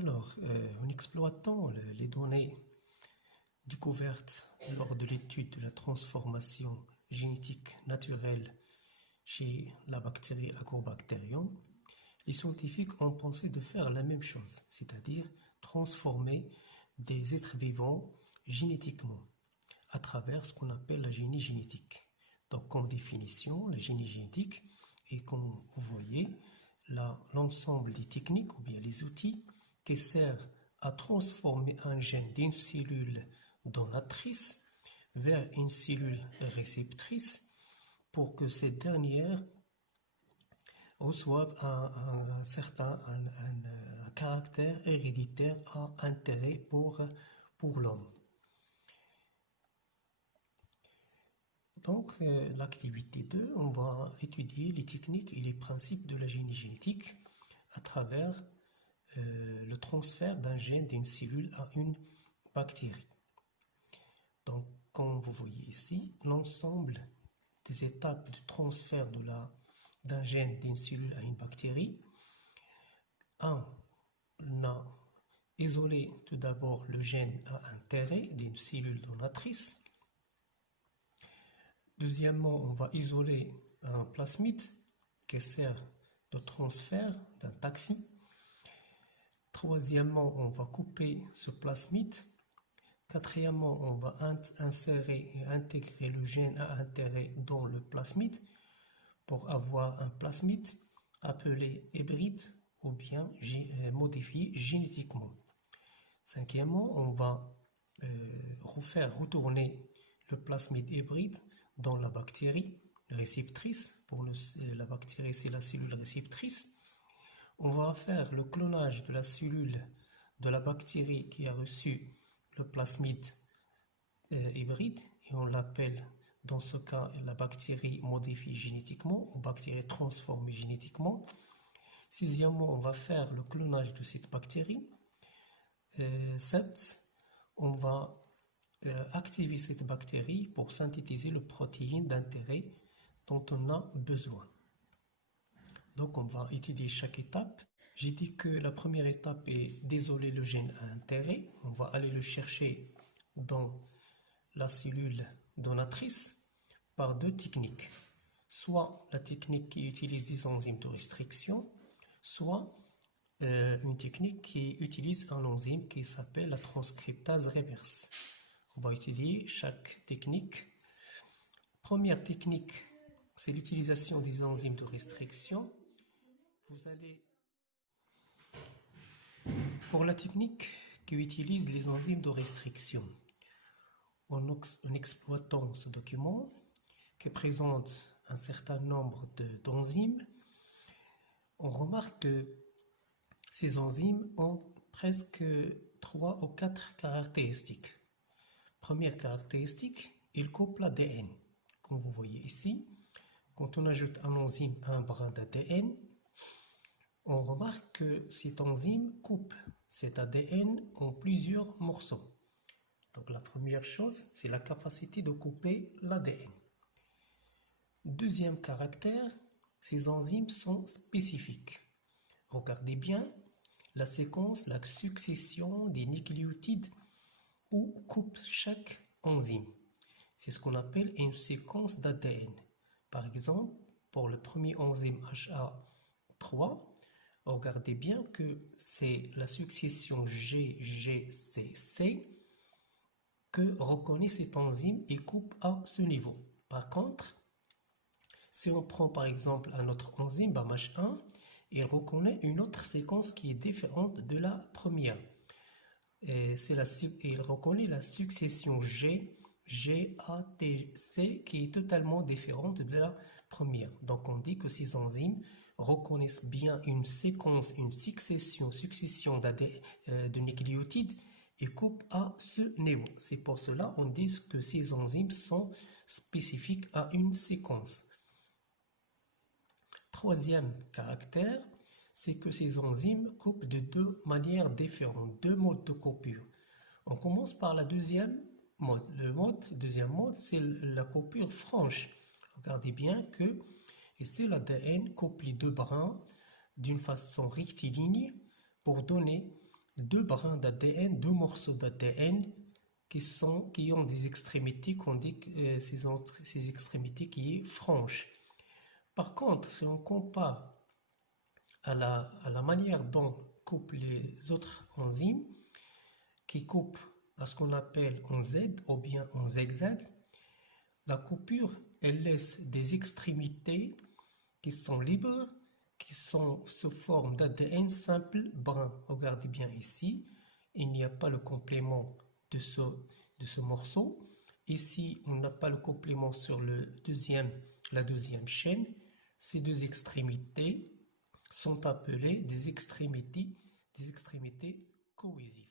Alors, en exploitant les données découvertes lors de l'étude de la transformation génétique naturelle chez la bactérie Agrobacterium, les scientifiques ont pensé de faire la même chose, c'est-à-dire transformer des êtres vivants génétiquement à travers ce qu'on appelle la génie génétique. Donc, comme définition, la génie génétique est, comme vous voyez, l'ensemble des techniques ou bien les outils qui servent à transformer un gène d'une cellule donatrice vers une cellule réceptrice pour que cette dernière reçoive un caractère héréditaire à intérêt pour l'homme. Donc, l'activité 2, on va étudier les techniques et les principes de la génie génétique à travers le transfert d'un gène d'une cellule à une bactérie. Donc, comme vous voyez ici, l'ensemble des étapes de transfert d'un gène d'une cellule à une bactérie. On a isolé tout d'abord le gène à intérêt d'une cellule donatrice. Deuxièmement, on va isoler un plasmide qui sert de transfert d'un taxi. Troisièmement, on va couper ce plasmide. Quatrièmement, on va insérer et intégrer le gène à intérêt dans le plasmide pour avoir un plasmide appelé hybride ou bien modifié génétiquement. Cinquièmement, on va faire retourner le plasmide hybride dans la bactérie réceptrice. Pour la bactérie, c'est la cellule réceptrice. On va faire le clonage de la cellule de la bactérie qui a reçu le plasmide hybride et on l'appelle dans ce cas la bactérie modifiée génétiquement ou bactérie transformée génétiquement. Sixièmement, on va faire le clonage de cette bactérie. 7, on va activer cette bactérie pour synthétiser le protéine d'intérêt dont on a besoin. Donc on va étudier chaque étape. J'ai dit que la première étape est d'isoler le gène à intérêt. On va aller le chercher dans la cellule donatrice par deux techniques. Soit la technique qui utilise des enzymes de restriction, soit une technique qui utilise un enzyme qui s'appelle la transcriptase reverse. On va étudier chaque technique. Première technique, c'est l'utilisation des enzymes de restriction. Pour la technique qui utilise les enzymes de restriction, en exploitant ce document qui présente un certain nombre d'enzymes, on remarque que ces enzymes ont presque 3 ou 4 caractéristiques. Première caractéristique, ils coupent l'ADN. Comme vous voyez ici, quand on ajoute un enzyme à un brin d'ADN, on remarque que cette enzyme coupe cet ADN en plusieurs morceaux. Donc la première chose, c'est la capacité de couper l'ADN. Deuxième caractère, ces enzymes sont spécifiques. Regardez bien la séquence, la succession des nucléotides où coupe chaque enzyme. C'est ce qu'on appelle une séquence d'ADN. Par exemple, pour le premier enzyme HA3, regardez bien que c'est la succession GGCC que reconnaît cette enzyme et coupe à ce niveau. Par contre, si on prend par exemple un autre enzyme, BAMH1, il reconnaît une autre séquence qui est différente de la première. Il reconnaît la succession GATC qui est totalement différente de la première. Donc on dit que ces enzymes reconnaissent bien une séquence, une succession de nucléotides et coupent à ce niveau. C'est pour cela qu'on dit que ces enzymes sont spécifiques à une séquence. Troisième caractère, c'est que ces enzymes coupent de deux manières différentes, deux modes de coupure. On commence par la deuxième mode. Deuxième mode, c'est la coupure franche. Regardez bien que ici l'ADN coupe les deux brins d'une façon rectiligne pour donner deux brins d'ADN, deux morceaux d'ADN qui ont des extrémités, qu'on dit que ces extrémités qui est franche. Par contre, si on compare à la manière dont coupent les autres enzymes, qui coupent à ce qu'on appelle en Z ou bien en zigzag, la coupure, elle laisse des extrémités qui sont libres, qui sont sous forme d'ADN simple brun. Regardez bien ici, il n'y a pas le complément de ce morceau. Ici, on n'a pas le complément sur la deuxième chaîne. Ces deux extrémités sont appelées des extrémités cohésives.